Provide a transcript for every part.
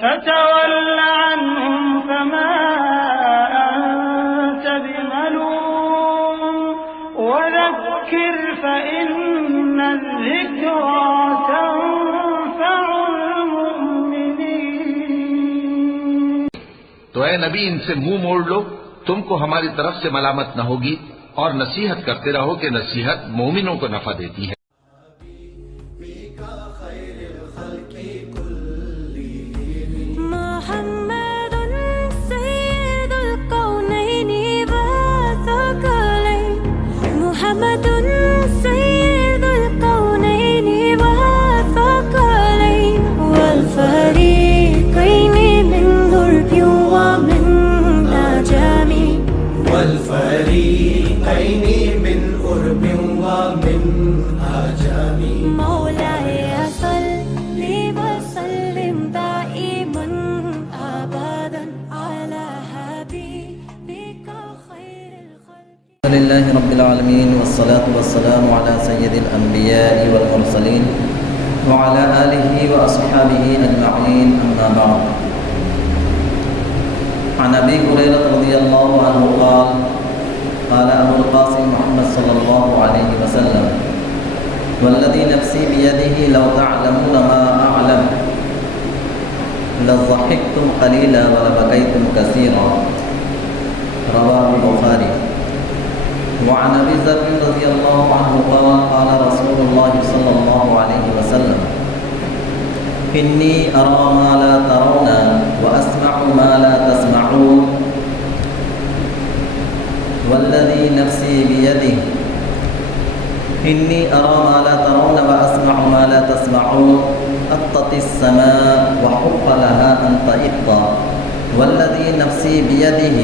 فتول عنهم فما أنت بملوم وذكر فإن الذكرى تنفع المؤمنين۔ تو اے نبی ان سے منہ موڑ لو، تم کو ہماری طرف سے ملامت نہ ہوگی، اور نصیحت کرتے رہو کہ نصیحت مومنوں کو نفع دیتی ہے۔ الحمد لله رب العالمين والصلاة والسلام على سيد الأنبياء والمرسلين وعلى آله وأصحابه أجمعين، أما بعد. عن أبي هريرة رضي الله عنه قال قال أبو القاسم محمد صلى الله عليه وسلم: والذي نفسي بيده لو تعلمون ما أعلم لضحكتم قليلا ولبكيتم كثيرا. رواه البخاري. وعن ابي ذر رضي الله عنه قال قال رسول الله صلى الله عليه وسلم: اني ارى ما لا ترون واسمع ما لا تسمعون والذي نفسي بيده اني ارى ما لا ترون واسمع ما لا تسمعون اطت السماء وحق لها ان تئط والذي نفسي بيده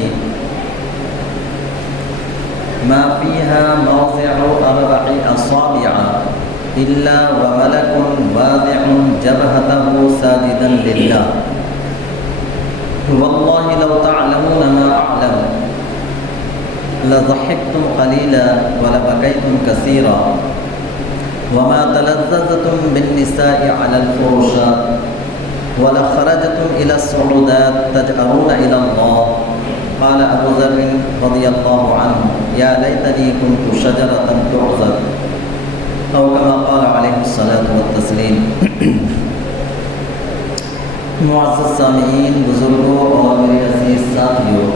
ما فيها موضع 4 أصابع إلا وملك واضع جبهته ساجدا لله والله لو تعلمون ما أعلم لضحكتم قليلا ولبكيتم كثيرا وما تلذذتم بالنساء على الفرشات ولخرجتم إلى الصعودات تجأرون إلى الله. قال أبو ذر رضي الله عنه: يا ليتني كنت شجرة تعضد، أو كما قال عليه الصلاة والتسليم. معزز سامعین، بزرگوں اور میرے عزیز ساتھیوں،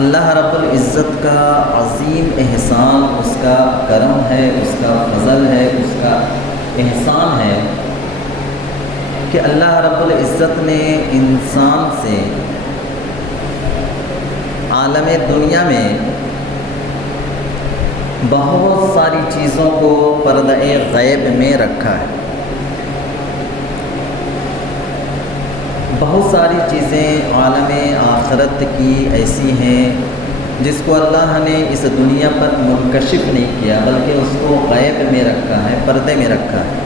اللہ رب العزت کا عظیم احسان، اس کا کرم ہے، اس کا فضل ہے، اس کا احسان ہے کہ اللہ رب العزت نے انسان سے عالم دنیا میں بہت ساری چیزوں کو پردہ غیب میں رکھا ہے۔ بہت ساری چیزیں عالم آخرت کی ایسی ہیں جس کو اللہ نے اس دنیا پر منکشف نہیں کیا، بلکہ اس کو غیب میں رکھا ہے، پردے میں رکھا ہے۔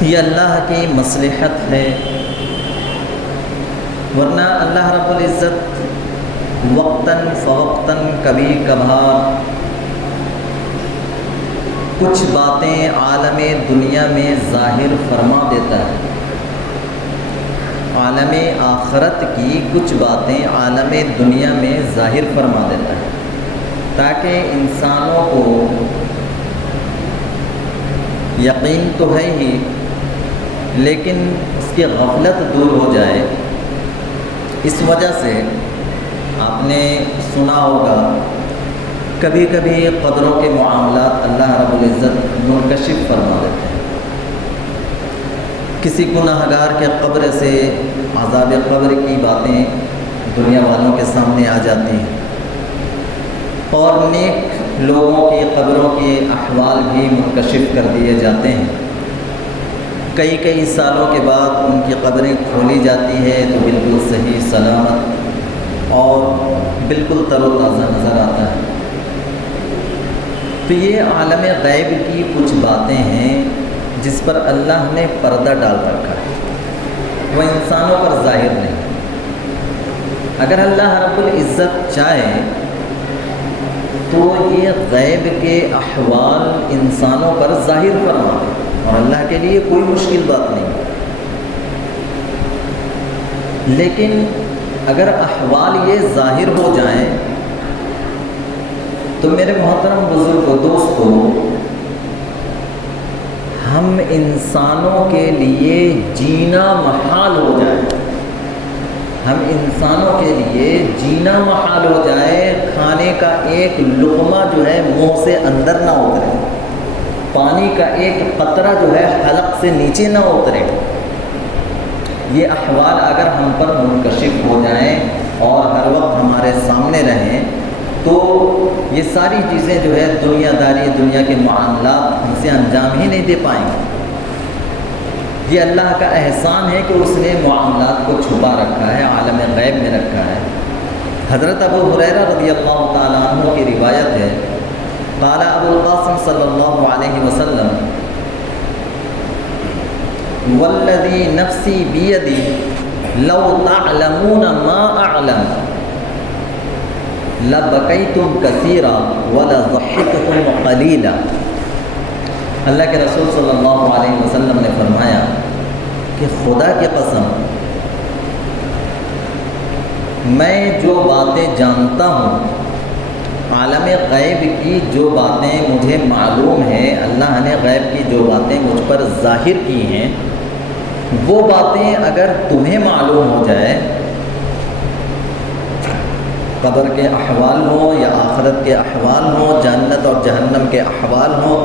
یہ اللہ کی مصلحت ہے، ورنہ اللہ رب العزت وقتاً فوقتاً کبھی کبھار کچھ باتیں عالم دنیا میں ظاہر فرما دیتا ہے، عالم آخرت کی کچھ باتیں عالم دنیا میں ظاہر فرما دیتا ہے تاکہ انسانوں کو یقین تو ہے ہی، لیکن اس کی غفلت دور ہو جائے۔ اس وجہ سے آپ نے سنا ہوگا کبھی کبھی قبروں کے معاملات اللہ رب العزت منکشف فرما دیتے ہیں۔ کسی گنہگار کے قبر سے عذاب قبر کی باتیں دنیا والوں کے سامنے آ جاتی ہیں، اور نیک لوگوں کی قبروں کے احوال بھی منکشف کر دیے جاتے ہیں۔ کئی سالوں کے بعد ان کی قبریں کھولی جاتی ہے تو بالکل صحیح سلامت اور بالکل تر و تازہ نظر آتا ہے۔ تو یہ عالم غیب کی کچھ باتیں ہیں جس پر اللہ نے پردہ ڈال رکھا ہے، وہ انسانوں پر ظاہر نہیں۔ اگر اللہ رب العزت چاہے تو یہ غیب کے احوال انسانوں پر ظاہر فرما دے، اور اللہ کے لیے کوئی مشکل بات نہیں. لیکن اگر احوال یہ ظاہر ہو جائیں تو میرے محترم بزرگوں، دوستوں، ہم انسانوں کے لیے جینا محال ہو جائے. ہم انسانوں کے لیے جینا محال ہو جائے. کھانے کا ایک لقمہ جو ہے منہ سے اندر نہ اترے، پانی کا ایک قطرہ جو ہے حلق سے نیچے نہ اترے. یہ احوال اگر ہم پر منکشف ہو جائیں اور ہر وقت ہمارے سامنے رہیں تو یہ ساری چیزیں جو ہے دنیا داری، دنیا کے معاملات ہم سے انجام ہی نہیں دے پائیں گے. یہ اللہ کا احسان ہے کہ اس نے معاملات کو چھپا رکھا ہے، عالم غیب میں رکھا ہے. حضرت ابو ہریرہ رضی اللہ تعالیٰ عنہ کی روایت ہے، قال ابو القاسم صلی اللہ علیہ وسلم والذی نفسی بیدی لو تعلمون ما اعلم لبکیتم کثیرا ولضحکتم قلیلا. اللہ کے رسول صلی اللہ علیہ وسلم نے فرمایا کہ خدا کی قسم، میں جو باتیں جانتا ہوں، عالم غیب کی جو باتیں مجھے معلوم ہیں، اللہ نے غیب کی جو باتیں مجھ پر ظاہر کی ہیں، وہ باتیں اگر تمہیں معلوم ہو جائے، قبر کے احوال ہوں یا آخرت کے احوال ہوں، جنت اور جہنم کے احوال ہوں،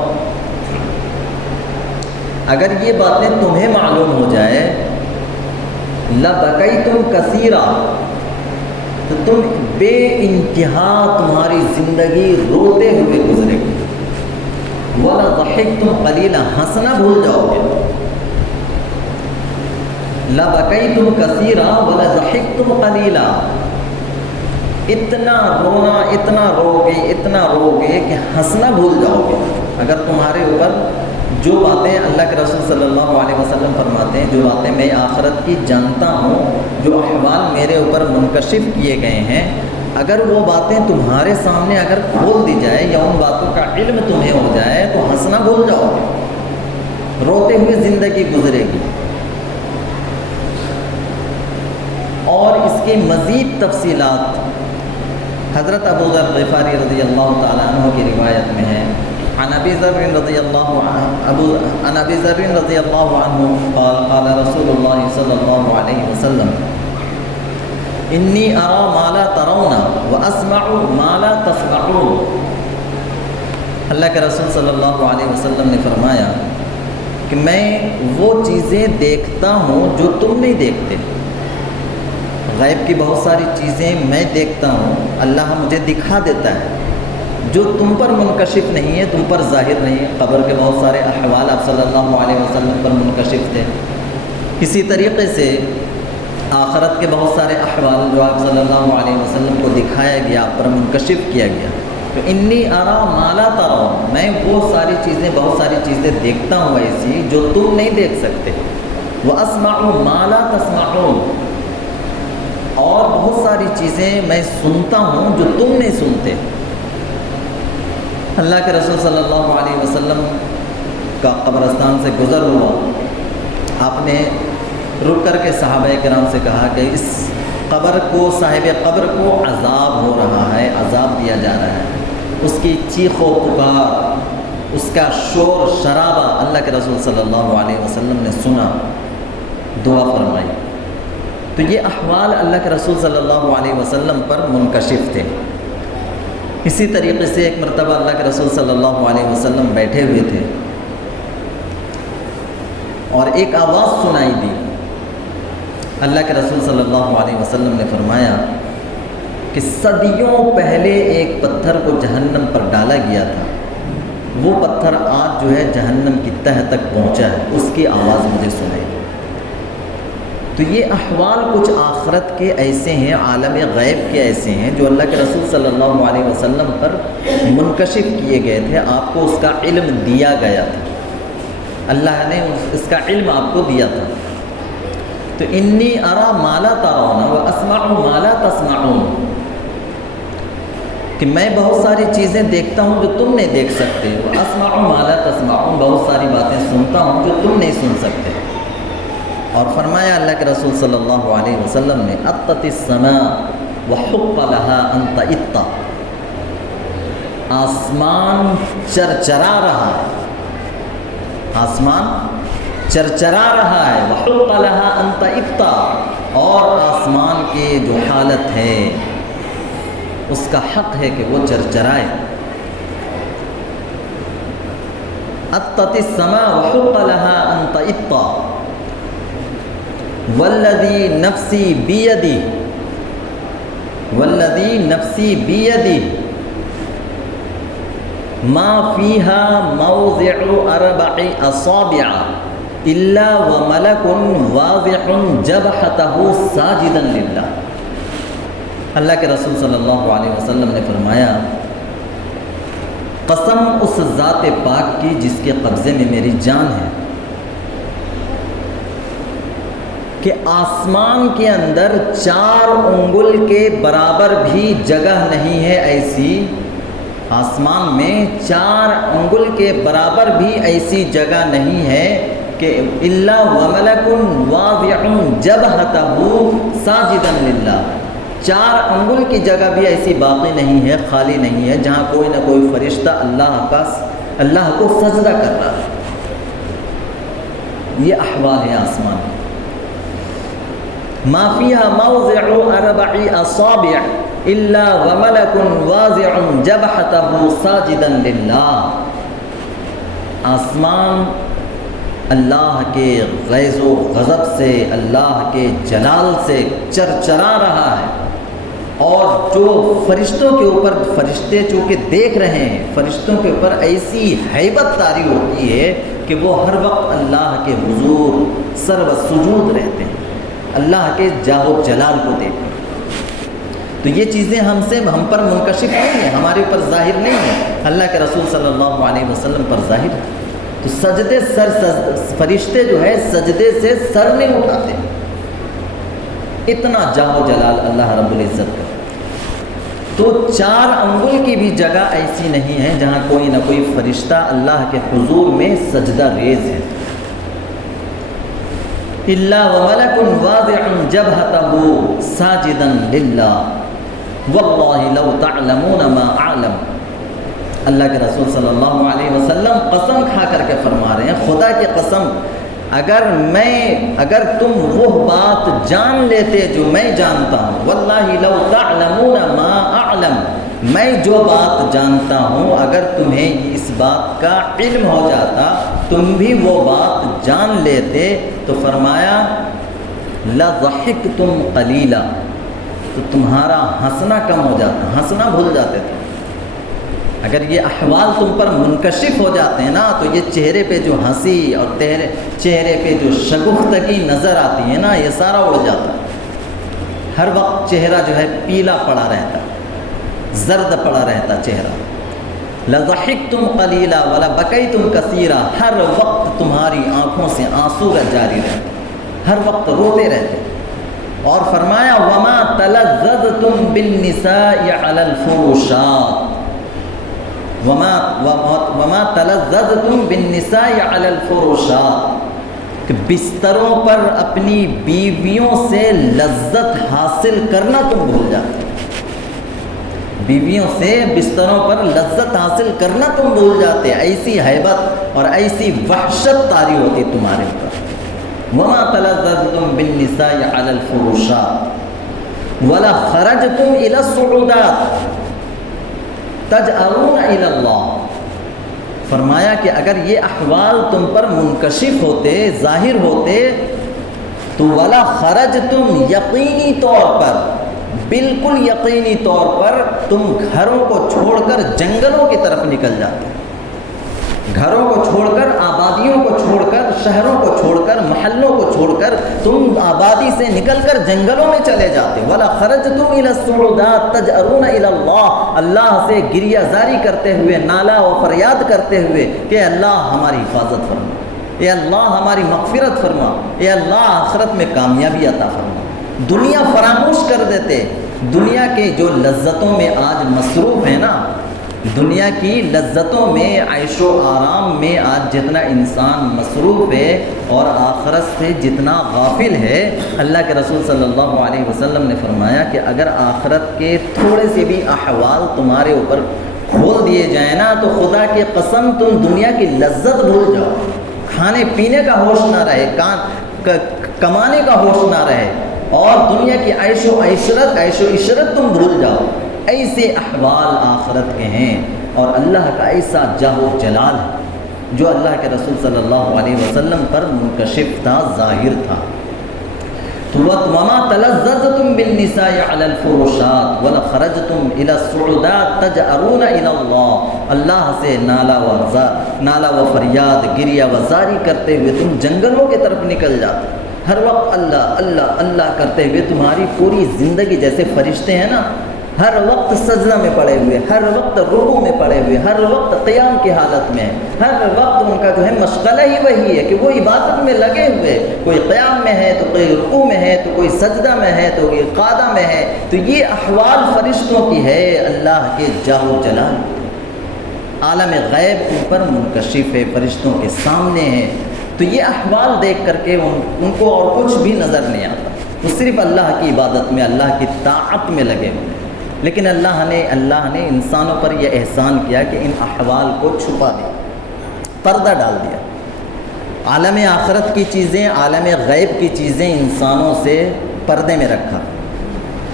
اگر یہ باتیں تمہیں معلوم ہو جائے، لَبَكَيْتُمْ كَثِيرًا، تو تم بے انتہا تمہاری زندگی روتے ہوئے گزرے گی. وَلَضَحِكْتُمْ قَلِيلًا، ہنسنا بھول جاؤ گے. لَبَكَيْتُمْ كَثِيرًا وَلَضَحِكْتُمْ قَلِيلًا، اتنا رونا، اتنا رو گے کہ ہنسنا بھول جاؤ گے. اگر تمہارے اوپر جو باتیں اللہ کے رسول صلی اللہ علیہ وسلم فرماتے ہیں، جو باتیں میں آخرت کی جانتا ہوں، جو احوال میرے اوپر منکشف کیے گئے ہیں، اگر وہ باتیں تمہارے سامنے اگر کھول دی جائے یا ان باتوں کا علم تمہیں ہو جائے تو ہنسنا بھول جاؤ گے، روتے ہوئے زندگی گزرے گی. اور اس کی مزید تفصیلات حضرت ابو ذر غفاری رضی اللہ تعالیٰ عنہ کی روایت میں ہے. عن ابی ذر رضی اللہ عنہ قال قال رسول اللہ صلی اللہ علیہ وسلم انی ارى ما لا ترون واسمع ما لا تسمعون. اللہ کے رسول صلی اللہ علیہ وسلم نے فرمایا کہ میں وہ چیزیں دیکھتا ہوں جو تم نہیں دیکھتے. غیب کی بہت ساری چیزیں میں دیکھتا ہوں، اللہ مجھے دکھا دیتا ہے جو تم پر منکشف نہیں ہے، تم پر ظاہر نہیں ہے. قبر کے بہت سارے احوال آپ صلی اللہ علیہ وسلم پر منکشف تھے. اسی طریقے سے آخرت کے بہت سارے احوال جو آپ صلی اللہ علیہ وسلم کو دکھایا گیا، آپ پر منکشف کیا گیا. تو انی ارا ما لا ترون، میں وہ ساری چیزیں، بہت ساری چیزیں دیکھتا ہوں ایسی جو تم نہیں دیکھ سکتے. واسمع ما لا تسمعون، اور بہت ساری چیزیں میں سنتا ہوں جو تم نہیں سنتے. اللہ کے رسول صلی اللہ علیہ وسلم کا قبرستان سے گزر ہوا. آپ نے رک کر کے صحابہ کرام سے کہا کہ اس قبر کو، صاحب قبر کو عذاب ہو رہا ہے، عذاب دیا جا رہا ہے. اس کی چیخ و پکار، اس کا شور شرابہ اللہ کے رسول صلی اللہ علیہ وسلم نے سنا، دعا فرمائی. تو یہ احوال اللہ کے رسول صلی اللہ علیہ وسلم پر منکشف تھے. اسی طریقے سے ایک مرتبہ اللہ کے رسول صلی اللہ علیہ وسلم بیٹھے ہوئے تھے اور ایک آواز سنائی دی. اللہ کے رسول صلی اللہ علیہ وسلم نے فرمایا کہ صدیوں پہلے ایک پتھر کو جہنم پر ڈالا گیا تھا، وہ پتھر آج جو ہے جہنم کی تہہ تک پہنچا ہے، اس کی آواز مجھے سنائی. تو یہ احوال کچھ آخرت کے ایسے ہیں، عالم غیب کے ایسے ہیں جو اللہ کے رسول صلی اللہ علیہ وسلم پر منکشف کیے گئے تھے. آپ کو اس کا علم دیا گیا تھا، اللہ نے اس کا علم آپ کو دیا تھا. تو انی ارا ما لا ترون واسمع ما لا تسمعون، کہ میں بہت ساری چیزیں دیکھتا ہوں جو تم نہیں دیکھ سکتے، اسمع ما لا تسمعون، بہت ساری باتیں سنتا ہوں جو تم نہیں سن سکتے۔ اور فرمایا اللہ کے رسول صلی اللہ علیہ وسلم نے اطت السماء وحق لها ان تئط، آسمان چرچرا رہا ہے، آسمان چرچرا رہا ہے، وحق لها ان تئط، اور آسمان کی جو حالت ہے اس کا حق ہے کہ وہ چرچرائے۔ اطت السماء وحق لها ان تئط والذی نفسی بیدی، والذی نفسی بیدی ما فیہا موضع اربع اصابع الا وملک واضع جبہتہ ساجدا للہ۔ اللہ کے رسول صلی اللہ علیہ وسلم نے فرمایا قسم اس ذات پاک کی جس کے قبضے میں میری جان ہے کہ آسمان کے اندر 4 انگل کے برابر بھی جگہ نہیں ہے ایسی، آسمان میں 4 انگل کے برابر بھی ایسی جگہ نہیں ہے کہ الا وملک واضع جبہتہ ساجدا للہ، 4 انگل کی جگہ بھی ایسی باقی نہیں ہے، خالی نہیں ہے جہاں کوئی نہ کوئی فرشتہ اللہ کو سجدہ کر رہا ہے۔ یہ احوال ہے آسمان کی۔ ما فیہا موضع اربع اصابع الا وملک واضع جبہتہ ساجدا للہ، آسمان اللہ کے غیظ و غضب سے، اللہ کے جلال سے چرچرا رہا ہے، اور جو فرشتوں کے اوپر، فرشتے چونکہ دیکھ رہے ہیں، فرشتوں کے اوپر ایسی ہیبت طاری ہوتی ہے کہ وہ ہر وقت اللہ کے حضور سر و سجود رہتے ہیں، اللہ کے جاہ و جلال کو دیکھتے ہیں۔ تو یہ چیزیں ہم پر منکشف نہیں ہیں، ہمارے اوپر ظاہر نہیں ہیں، اللہ کے رسول صلی اللہ علیہ وسلم پر ظاہر ہے۔ تو سجدے فرشتے جو ہے سجدے سے سر نہیں اٹھاتے، اتنا جاہ و جلال اللہ رب العزت کا۔ تو 4 انگل کی بھی جگہ ایسی نہیں ہے جہاں کوئی نہ کوئی فرشتہ اللہ کے حضور میں سجدہ ریز ہے۔ الا وملک واضع جبہتہ ساجدا للہ واللہ لو تعلمون ما اعلم۔ اللہ کے رسول صلی اللہ علیہ وسلم قسم کھا کر کے فرما رہے ہیں، خدا کی قسم، اگر تم وہ بات جان لیتے جو میں جانتا ہوں، واللہ لو تعلمون ما اعلم، میں جو بات جانتا ہوں اگر تمہیں اس بات کا علم ہو جاتا، تم بھی وہ بات جان لیتے، تو فرمایا لضحکتم قلیلا، تو تمہارا ہنسنا کم ہو جاتا، ہنسنا بھول جاتے تھے۔ اگر یہ احوال تم پر منکشف ہو جاتے ہیں نا، تو یہ چہرے پہ جو ہنسی اور چہرے پہ جو شگفتگی نظر آتی ہے نا، یہ سارا اڑ جاتا ہے۔ ہر وقت چہرہ جو ہے پیلا پڑا رہتا، زرد پڑا رہتا چہرہ۔ لضحکتم قلیلا ولبکیتم کثیرا، ہر وقت تمہاری آنکھوں سے آنسو جاری رہتے، ہر وقت روتے رہتے۔ اور فرمایا وما تلذذتم بالنساء علی الفروشات، وما تلذذتم بالنساء علی الفروشات، کہ بستروں پر اپنی بیویوں سے لذت حاصل کرنا تم بھول جاتے، بیویوں سے بستروں پر لذت حاصل کرنا تم بھول جاتے، ایسی ہیبت اور ایسی وحشت طاری ہوتی تمہارے اوپر۔ وما تلذذتم بالنساء علی الفروشات ولا خرجتم الی الصعودات تجأرون الی اللہ، فرمایا کہ اگر یہ احوال تم پر منکشف ہوتے، ظاہر ہوتے، تو ولا خرجتم، یقینی طور پر، بالکل یقینی طور پر تم گھروں کو چھوڑ کر جنگلوں کی طرف نکل جاتے، گھروں کو چھوڑ کر، آبادیوں کو چھوڑ کر، شہروں کو چھوڑ کر، محلوں کو چھوڑ کر تم آبادی سے نکل کر جنگلوں میں چلے جاتے۔ وَلَا خَرَجْتُمْ إِلَى الصُّعُودَاتِ تَجْأَرُونَ إِلَى اللَّهِ، اللہ سے گریہ زاری کرتے ہوئے، نالا و فریاد کرتے ہوئے کہ اللہ ہماری حفاظت فرما، اے اللہ ہماری مغفرت فرما، اے اللہ آخرت میں کامیابی عطا فرما۔ دنیا فراموش کر دیتے، دنیا کے جو لذتوں میں آج مصروف ہیں نا، دنیا کی لذتوں میں، عیش و آرام میں آج جتنا انسان مصروف ہے اور آخرت سے جتنا غافل ہے، اللہ کے رسول صلی اللہ علیہ وسلم نے فرمایا کہ اگر آخرت کے تھوڑے سے بھی احوال تمہارے اوپر کھول دیے جائیں نا تو خدا کی قسم تم دنیا کی لذت بھول جاؤ، کھانے پینے کا ہوش نہ رہے، کمانے کا ہوش نہ رہے، اور دنیا کی عیش و عشرت تم بھول جاؤ۔ ایسے احوال آخرت کے ہیں، اور اللہ کا ایسا جاہ و جلال ہے جو اللہ کے رسول صلی اللہ علیہ وسلم پر منکشف تھا، ظاہر تھا۔ تو وَمَا تَلَذَّذْتُمْ بِالنِّسَاءِ عَلَى الْفُرُشَاتِ وَلَخَرَجْتُمْ إِلَى الصُّعُودَاتِ تَجْأَرُونَ إِلَى اللَّهِ، اللہ سے نالا و فریاد، گریہ و زاری کرتے ہوئے تم جنگلوں کی طرف نکل جاتے، ہر وقت اللہ اللہ اللہ کرتے ہوئے تمہاری پوری زندگی، جیسے فرشتے ہیں نا، ہر وقت سجدہ میں پڑے ہوئے، ہر وقت رکوع میں پڑے ہوئے، ہر وقت قیام کی حالت میں، ہر وقت ان کا جو ہے مشغلہ ہی وہی ہے کہ وہ عبادت میں لگے ہوئے، کوئی قیام میں ہے تو کوئی رکوع میں ہے تو کوئی سجدہ میں ہے تو کوئی قعدہ میں ہے۔ تو یہ احوال فرشتوں کی ہے، اللہ کے جاہ و جلال، عالم غیب ان پر منکشف ہے، فرشتوں کے سامنے ہے۔ تو یہ احوال دیکھ کر کے ان کو اور کچھ بھی نظر نہیں آتا، وہ صرف اللہ کی عبادت میں، اللہ کی طاعت میں لگے ہوئے۔ لیکن اللہ نے انسانوں پر یہ احسان کیا کہ ان احوال کو چھپا دیا، پردہ ڈال دیا، عالم آخرت کی چیزیں، عالم غیب کی چیزیں انسانوں سے پردے میں رکھا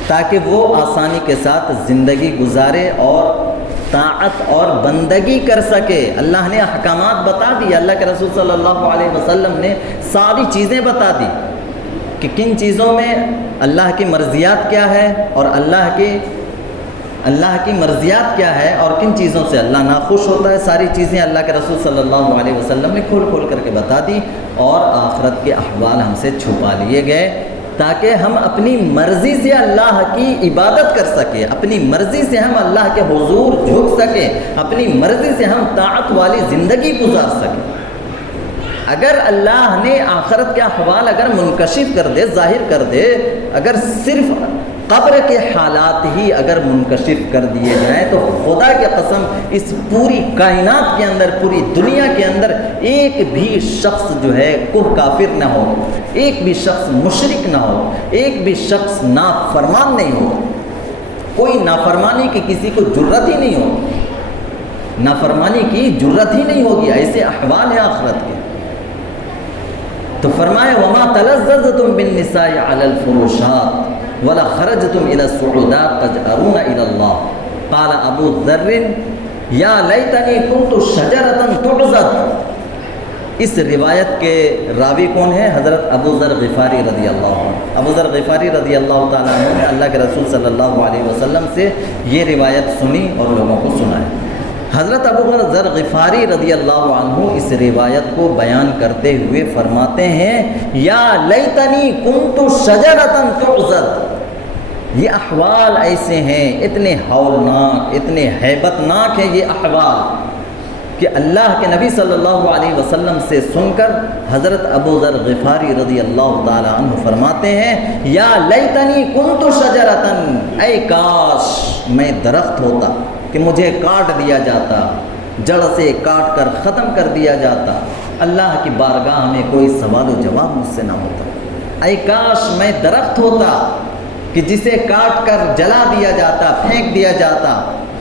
تاکہ وہ آسانی کے ساتھ زندگی گزارے اور طاعت اور بندگی کر سکے۔ اللہ نے احکامات بتا دی، اللہ کے رسول صلی اللہ علیہ وسلم نے ساری چیزیں بتا دی کہ کن چیزوں میں اللہ کی مرضیات کیا ہے اور اللہ کی مرضیات کیا ہے اور کن چیزوں سے اللہ ناخوش ہوتا ہے۔ ساری چیزیں اللہ کے رسول صلی اللہ علیہ وسلم نے کھول کھول کر کے بتا دی، اور آخرت کے احوال ہم سے چھپا لیے گئے تاکہ ہم اپنی مرضی سے اللہ کی عبادت کر سکیں، اپنی مرضی سے ہم اللہ کے حضور جھک سکیں، اپنی مرضی سے ہم طاعت والی زندگی گزار سکیں۔ اگر اللہ نے آخرت کے احوال اگر منکشف کر دے، ظاہر کر دے، اگر صرف قبر کے حالات ہی اگر منکشف کر دیے جائیں تو خدا کی قسم اس پوری کائنات کے اندر، پوری دنیا کے اندر ایک بھی شخص جو ہے کافر نہ ہو، ایک بھی شخص مشرک نہ ہو، ایک بھی شخص نافرمان نہیں ہو، کوئی نافرمانی کی کسی کو جرت ہی نہیں ہو، نافرمانی کی جرت ہی نہیں ہوگی۔ ایسے احوال ہیں آخرت کے۔ تو فرمائے وما تلذذتم بالنساء علی الفروشات ولخرجتم الى الصعودات تجأرون الى اللہ قال ابو ذر یا لیتنی کنت شجرۃ تعضد۔ اس روایت کے راوی کون ہیں؟ حضرت ابو ذر غفاری رضی اللہ عنہ۔ ابو ذر غفاری رضی اللہ تعالیٰ عنہ نے اللہ کے رسول صلی اللہ علیہ وسلم سے یہ روایت سنی اور لوگوں کو سنائی۔ حضرت ابو ذر غفاری رضی اللہ عنہ اس روایت کو بیان کرتے ہوئے فرماتے ہیں یا لیتنی کنت شجرۃ تعضد۔ یہ احوال ایسے ہیں، اتنے ہولناک، اتنے ہیبت ناک ہیں یہ احوال کہ اللہ کے نبی صلی اللہ علیہ وسلم سے سن کر حضرت ابو ذر غفاری رضی اللہ تعالی عنہ فرماتے ہیں یا لیتنی کنت شجرۃ، اے کاش میں درخت ہوتا کہ مجھے کاٹ دیا جاتا، جڑ سے کاٹ کر ختم کر دیا جاتا، اللہ کی بارگاہ میں کوئی سوال و جواب مجھ سے نہ ہوتا۔ اے کاش میں درخت ہوتا کہ جسے کاٹ کر جلا دیا جاتا، پھینک دیا جاتا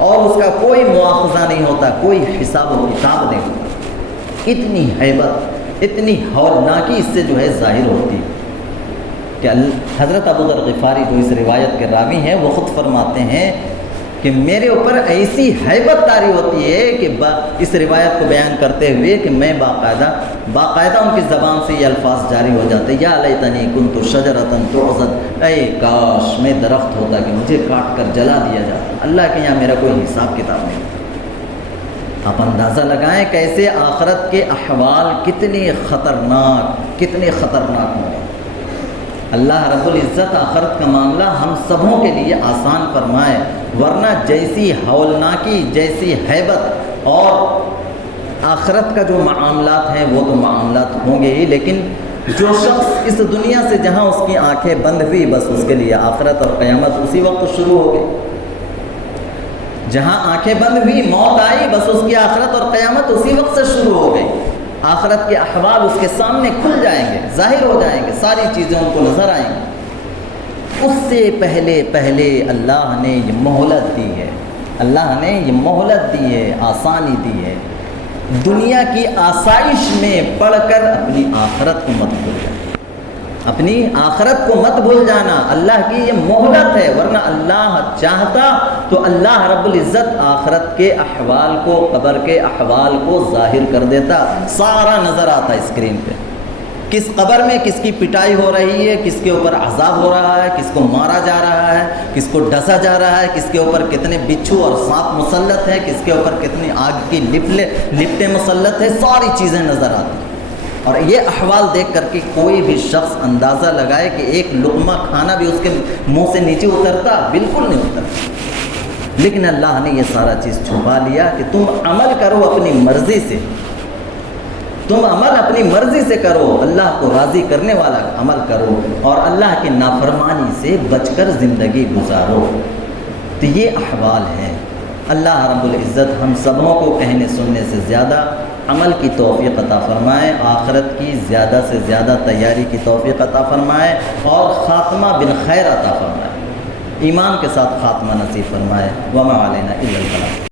اور اس کا کوئی مواخذہ نہیں ہوتا، کوئی حساب و کتاب نہیں ہوتا۔ اتنی ہیبت، اتنی ہولناکی اس سے جو ہے ظاہر ہوتی کہ حضرت ابو ذر غفاری جو اس روایت کے راوی ہیں وہ خود فرماتے ہیں کہ میرے اوپر ایسی ہیبت طاری ہوتی ہے کہ اس روایت کو بیان کرتے ہوئے کہ میں باقاعدہ ان کی زبان سے یہ الفاظ جاری ہو جاتے یا لیتنی کنت شجرۃ تعضد، اے کاش میں درخت ہوتا کہ مجھے کاٹ کر جلا دیا جاتا، اللہ کے یہاں میرا کوئی حساب کتاب نہیں۔ آپ اندازہ لگائیں کیسے آخرت کے احوال کتنے خطرناک ہوں گے۔ اللہ رب العزت آخرت کا معاملہ ہم سبوں کے لیے آسان فرمائے، ورنہ جیسی ہولناکی، جیسی ہیبت اور آخرت کا جو معاملات ہیں وہ تو معاملات ہوں گے ہی، لیکن جو شخص اس دنیا سے جہاں اس کی آنکھیں بند ہوئی بس اس کے لیے آخرت اور قیامت اسی وقت شروع ہو گئی. جہاں آنکھیں بند ہوئی موت آئی بس اس کی آخرت اور قیامت اسی وقت سے شروع ہو گئی. آخرت کے احوال اس کے سامنے کھل جائیں گے، ظاہر ہو جائیں گے، ساری چیزیں ان کو نظر آئیں گی. اس سے پہلے اللہ نے یہ مہلت دی ہے، اللہ نے یہ مہلت دی ہے، آسانی دی ہے. دنیا کی آسائش میں پڑھ کر اپنی آخرت کو مت بھول جانا، اپنی آخرت کو مت بھول جانا. اللہ کی یہ مہلت ہے، ورنہ اللہ چاہتا تو اللہ رب العزت آخرت کے احوال کو، قبر کے احوال کو ظاہر کر دیتا، سارا نظر آتا اسکرین پہ. کس قبر میں کس کی پٹائی ہو رہی ہے، کس کے اوپر عذاب ہو رہا ہے، کس کو مارا جا رہا ہے، کس کو ڈسا جا رہا ہے، کس کے اوپر کتنے بچھو اور سانپ مسلط ہیں، کس کے اوپر کتنی آگ کی لپٹیں مسلط ہیں، ساری چیزیں نظر آتی ہیں. اور یہ احوال دیکھ کر کے کوئی بھی شخص اندازہ لگائے کہ ایک لقمہ کھانا بھی اس کے منہ سے نیچے اترتا، بالکل نہیں اترتا. لیکن اللہ نے یہ سارا چیز چھپا لیا کہ تم عمل کرو اپنی مرضی سے، تم عمل اپنی مرضی سے کرو، اللہ کو راضی کرنے والا عمل کرو اور اللہ کی نافرمانی سے بچ کر زندگی گزارو. تو یہ احوال ہیں. اللہ رب العزت ہم سبوں کو کہنے سننے سے زیادہ عمل کی توفیق عطا فرمائے، آخرت کی زیادہ سے زیادہ تیاری کی توفیق عطا فرمائے اور خاتمہ بالخیر عطا فرمائے، ایمان کے ساتھ خاتمہ نصیب فرمائے. وما علینا الا البلاغ.